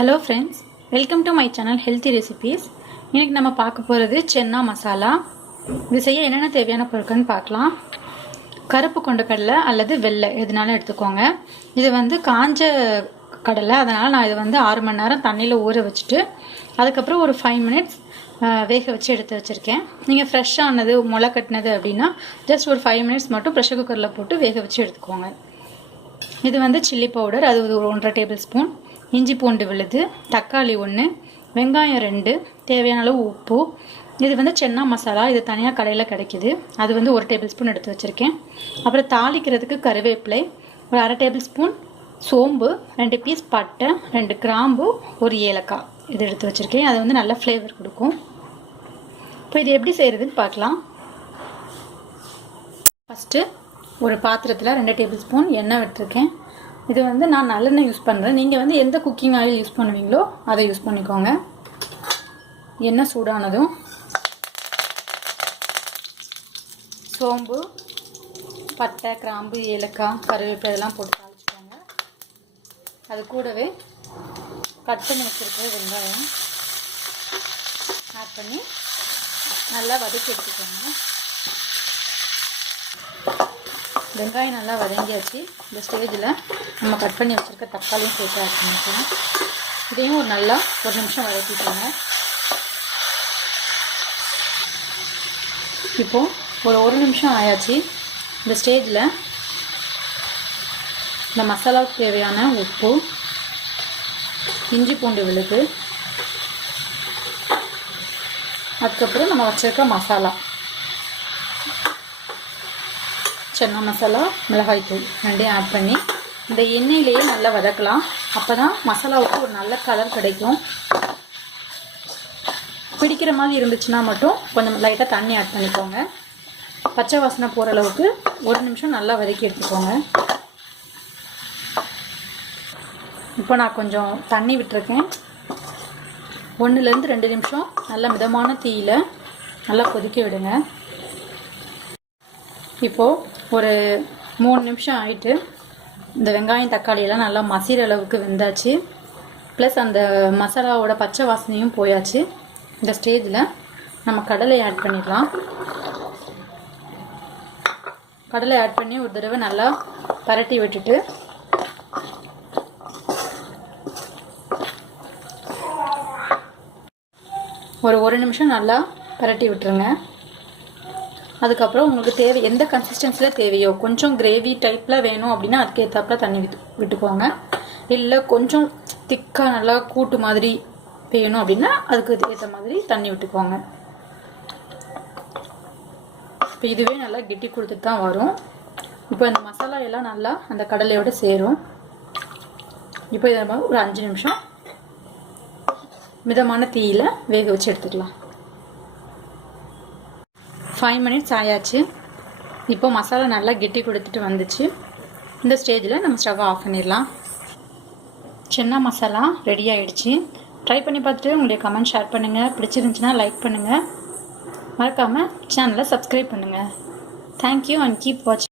Hello friends, welcome to my channel healthy recipes. இன்றைக்கி நம்ம பார்க்க போகிறது சென்னா மசாலா. இது செய்ய என்னென்ன தேவையான பொருட்கள்னு பார்க்கலாம். கருப்பு கொண்டக்கடலை அல்லது வெள்ளை எதுனாலும் எடுத்துக்கோங்க. இது காஞ்ச கடலை, அதனால் நான் இது 6 மணி நேரம் தண்ணியில் ஊற வச்சுட்டு அதுக்கப்புறம் ஒரு 5 மினிட்ஸ் வேக வச்சு எடுத்து வச்சுருக்கேன். நீங்கள் ஃப்ரெஷ்ஷானது முளை கட்டினது அப்படின்னா ஜஸ்ட் ஒரு 5 மினிட்ஸ் மட்டும் ப்ரெஷர் குக்கரில் போட்டு வேக வச்சு எடுத்துக்கோங்க. இது சில்லி பவுடர், அது ஒரு 1.5 டேபிள் ஸ்பூன். இஞ்சி பூண்டு விழுது, தக்காளி 1, வெங்காயம் 2, தேவையான அளவு உப்பு. இது சென்னா மசாலா, இது தனியாக கடையில் கிடைக்கிது. அது 1 டேபிள் ஸ்பூன் எடுத்து வச்சுருக்கேன். அப்புறம் தாளிக்கிறதுக்கு கருவேப்பிலை, ஒரு 1/2 டேபிள் ஸ்பூன் சோம்பு, 2 பீஸ் பட்டை, 2 கிராம்பு, ஒரு ஏலக்காய் இது எடுத்து வச்சுருக்கேன். அது நல்ல ஃப்ளேவர் கொடுக்கும். இப்போ இது எப்படி செய்கிறதுன்னு பார்க்கலாம். ஃபஸ்ட்டு ஒரு பாத்திரத்தில் 2 டேபிள் ஸ்பூன் எண்ணெய் விட்டுருக்கேன். இது நான் நல்லெண்ணெய் யூஸ் பண்ணுறேன். நீங்கள் எந்த குக்கிங் ஆயில் யூஸ் பண்ணுவீங்களோ அதை யூஸ் பண்ணிக்கோங்க. எண்ணெய் சூடானதும் சோம்பு, பட்டை, கிராம்பு, ஏலக்காய், கருவேப்பிலை இதெல்லாம் போட்டு தாளிச்சுக்கோங்க. அது கூடவே கட் பண்ணி வச்சுருக்கிற வெங்காயம் ஆட் பண்ணி நல்லா வதக்கி எடுத்துக்கோங்க. வெங்காயம் நல்லா வதங்கியாச்சு. இந்த ஸ்டேஜில் நம்ம கட் பண்ணி வச்சுருக்க தக்காளியும் சேர்த்து ஆட் பண்ணிக்கலாம். இதையும் ஒரு நிமிஷம் வதக்கிக்கோங்க. இப்போது ஒரு நிமிஷம் ஆயாச்சு. இந்த ஸ்டேஜில் இந்த மசாலாவுக்கு தேவையான உப்பு, இஞ்சி பூண்டு விழுது, அதுக்கப்புறம் நம்ம வச்சுருக்க மசாலா, சென்னா மசாலா, மிளகாய்த்தூள் 2 ஆட் பண்ணி இந்த எண்ணெயிலேயே நல்லா வதக்கலாம். அப்போ தான் மசாலாவுக்கு ஒரு நல்ல கலர் கிடைக்கும். பிடிக்கிற மாதிரி இருந்துச்சுன்னா மட்டும் கொஞ்சம் லைட்டாக தண்ணி ஆட் பண்ணிக்கோங்க. பச்சை வாசனை போகிற அளவுக்கு 1 நிமிஷம் நல்லா வதக்கி எடுத்துக்கோங்க. இப்போ நான் கொஞ்சம் தண்ணி விட்டுருக்கேன். 1லேருந்து 2 நிமிஷம் நல்ல மிதமான தீயில் நல்லா கொதிக்க விடுங்க. இப்போது ஒரு 3 நிமிஷம் ஆகிட்டு இந்த வெங்காயம் தக்காளியெல்லாம் நல்லா மசிற அளவுக்கு வெந்தாச்சு. ப்ளஸ் அந்த மசாலாவோட பச்சை வாசனையும் போயாச்சு. இந்த ஸ்டேஜில் நம்ம கடலை ஆட் பண்ணிடலாம். கடலை ஆட் பண்ணி ஒரு தடவை நல்லா பரட்டி விட்டுட்டு ஒரு நிமிஷம் நல்லா பரட்டி விட்டுருங்க. அதுக்கப்புறம் உங்களுக்கு எந்த கன்சிஸ்டன்சியில் தேவையோ, கொஞ்சம் கிரேவி டைப்பில் வேணும் அப்படின்னா அதுக்கேற்றாப்பில் தண்ணி விட்டுக்கோங்க. இல்லை கொஞ்சம் திக்காக நல்லா கூட்டு மாதிரி வேணும் அப்படின்னா அதுக்கு ஏற்ற மாதிரி தண்ணி விட்டுக்கோங்க. இப்போ இதுவே நல்லா கெட்டி கொடுத்துட்டு தான் வரும். இப்போ இந்த மசாலா எல்லாம் நல்லா அந்த கடலையோடு சேரும். இப்போ இதை நம்ம ஒரு 5 நிமிஷம் மிதமான தீயில் வேக வச்சு எடுத்துக்கலாம். 5 மினிட்ஸ் ஆயாச்சு. இப்போ மசாலா நல்லா கெட்டி கொடுத்துட்டு வந்துச்சு. இந்த ஸ்டேஜில் நம்ம ஸ்டவ்வை ஆஃப் பண்ணிடலாம். சென்னா மசாலா ரெடி ஆகிடுச்சு. ட்ரை பண்ணி பார்த்துட்டு உங்களுடைய கமெண்ட் ஷேர் பண்ணுங்கள். பிடிச்சிருந்துச்சுன்னா லைக் பண்ணுங்கள். மறக்காமல் சேனலை சப்ஸ்கிரைப் பண்ணுங்கள். தேங்க்யூ அண்ட் கீப் வாட்சிங்.